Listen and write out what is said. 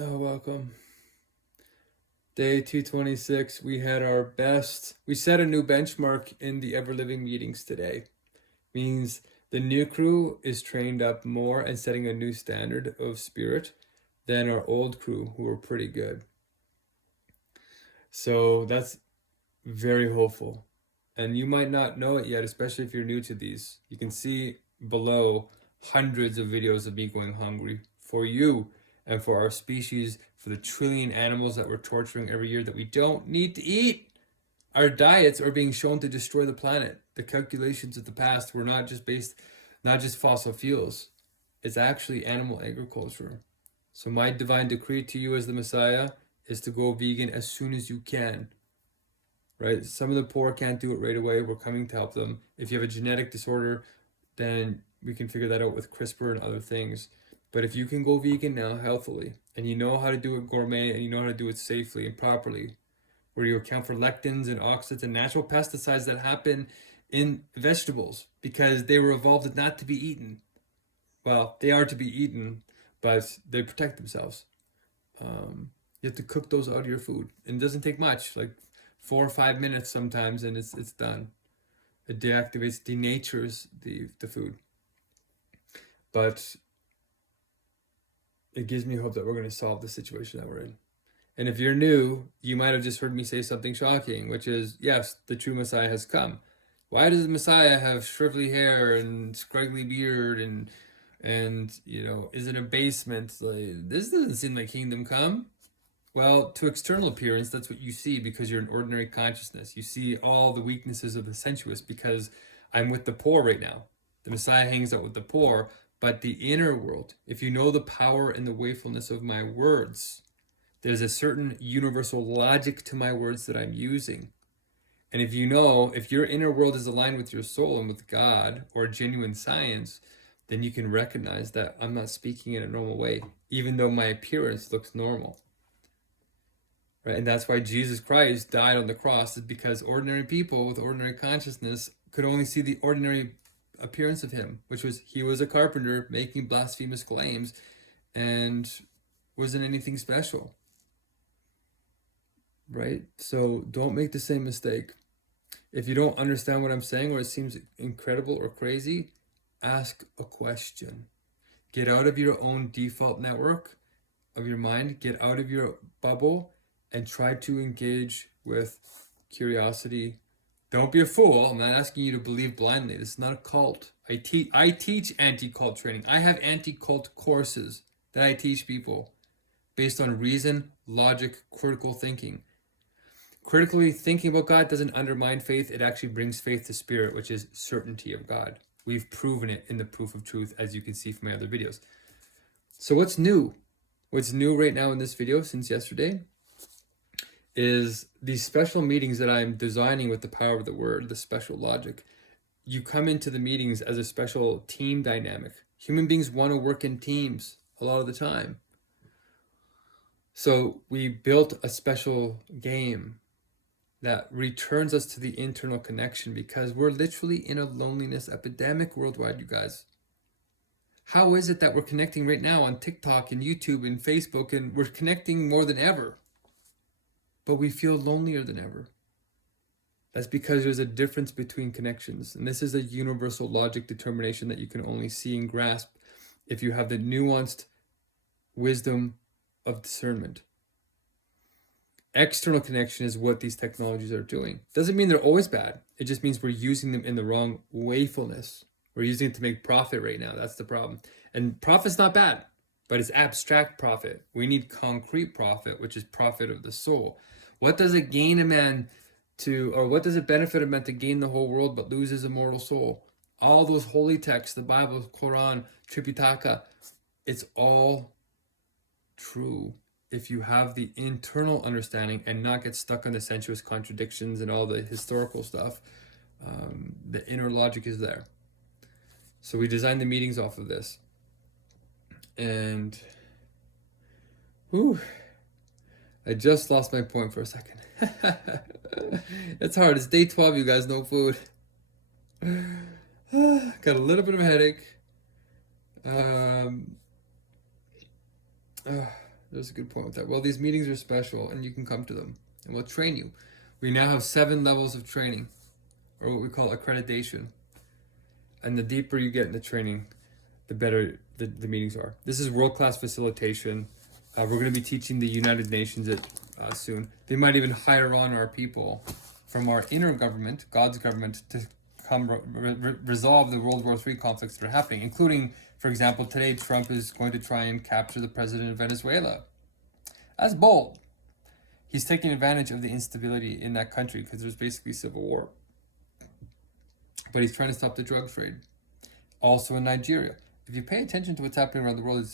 Oh, welcome. Day 226. We had our best. We set a new benchmark in the Ever Living meetings today. Means the new crew is trained up more and setting a new standard of spirit than our old crew, who were pretty good. So that's very hopeful. And you might not know it yet, especially if you're new to these. You can see below hundreds of videos of me going hungry for you and for our species, for the trillion animals that we're torturing every year that we don't need to eat. Our diets are being shown to destroy the planet. The calculations of the past were not just fossil fuels. It's actually animal agriculture. So my divine decree to you as the Messiah is to go vegan as soon as you can. Right? Some of the poor can't do it right away. We're coming to help them. If you have a genetic disorder, then we can figure that out with CRISPR and other things. But if you can go vegan now healthily, and you know how to do it gourmet, and you know how to do it safely and properly, where you account for lectins and oxalates and natural pesticides that happen in vegetables because they were evolved not to be eaten. Well, they are to be eaten, but they protect themselves. You have to cook those out of your food, and it doesn't take much, like 4 or 5 minutes sometimes, and it's done. It deactivates, denatures the food. But it gives me hope that we're going to solve the situation that we're in. And if you're new, you might have just heard me say something shocking, which is, yes, the true Messiah has come. Why does the Messiah have shrivelly hair and scraggly beard and is in a basement? Like, this doesn't seem like kingdom come. Well, to external appearance, that's what you see because you're an ordinary consciousness. You see all the weaknesses of the sensuous because I'm with the poor right now. The Messiah hangs out with the poor, but the inner world, if you know the power and the wakefulness of my words, there's a certain universal logic to my words that I'm using. And if your inner world is aligned with your soul and with God or genuine science, then you can recognize that I'm not speaking in a normal way, even though my appearance looks normal. Right? And that's why Jesus Christ died on the cross, is because ordinary people with ordinary consciousness could only see the ordinary appearance of him, which was he was a carpenter making blasphemous claims and wasn't anything special. Right? So don't make the same mistake. If you don't understand what I'm saying or it seems incredible or crazy, ask a question. Get out of your own default network of your mind, get out of your bubble, and try to engage with curiosity. Don't be a fool. I'm not asking you to believe blindly. This is not a cult. I teach anti-cult training. I have anti-cult courses that I teach people based on reason, logic, critical thinking. Critically thinking about God doesn't undermine faith. It actually brings faith to spirit, which is certainty of God. We've proven it in the proof of truth, as you can see from my other videos. So what's new? What's new right now in this video since yesterday is these special meetings that I'm designing with the power of the word, the special logic. You come into the meetings as a special team dynamic. Human beings want to work in teams a lot of the time. So we built a special game that returns us to the internal connection because we're literally in a loneliness epidemic worldwide, you guys. How is it that we're connecting right now on TikTok and YouTube and Facebook, and we're connecting more than ever, but we feel lonelier than ever? That's because there's a difference between connections, and this is a universal logic determination that you can only see and grasp if you have the nuanced wisdom of discernment. External connection is what these technologies are doing. Doesn't mean they're always bad. It just means we're using them in the wrong wayfulness. We're using it to make profit right now. That's the problem. And profit's not bad, but it's abstract profit. We need concrete profit, which is profit of the soul. What does it gain a man what does it benefit a man to gain the whole world but lose his immortal soul? All those holy texts, the Bible, Quran, Tripitaka, it's all true if you have the internal understanding and not get stuck on the sensuous contradictions and all the historical stuff. The inner logic is there. So we designed the meetings off of this. And I just lost my point for a second. It's hard. It's day 12, you guys. No food. Got a little bit of a headache. There's a good point with that. Well, these meetings are special, and you can come to them, and we'll train you. We now have 7 levels of training, or what we call accreditation. And the deeper you get in the training, the better the meetings are. This is world-class facilitation. We're going to be teaching the United Nations it soon. They might even hire on our people from our inner government, God's government, to come resolve the World War III conflicts that are happening, including, for example, today Trump is going to try and capture the president of Venezuela. That's bold. He's taking advantage of the instability in that country because there's basically civil war. But he's trying to stop the drug trade. Also in Nigeria. If you pay attention to what's happening around the world, it's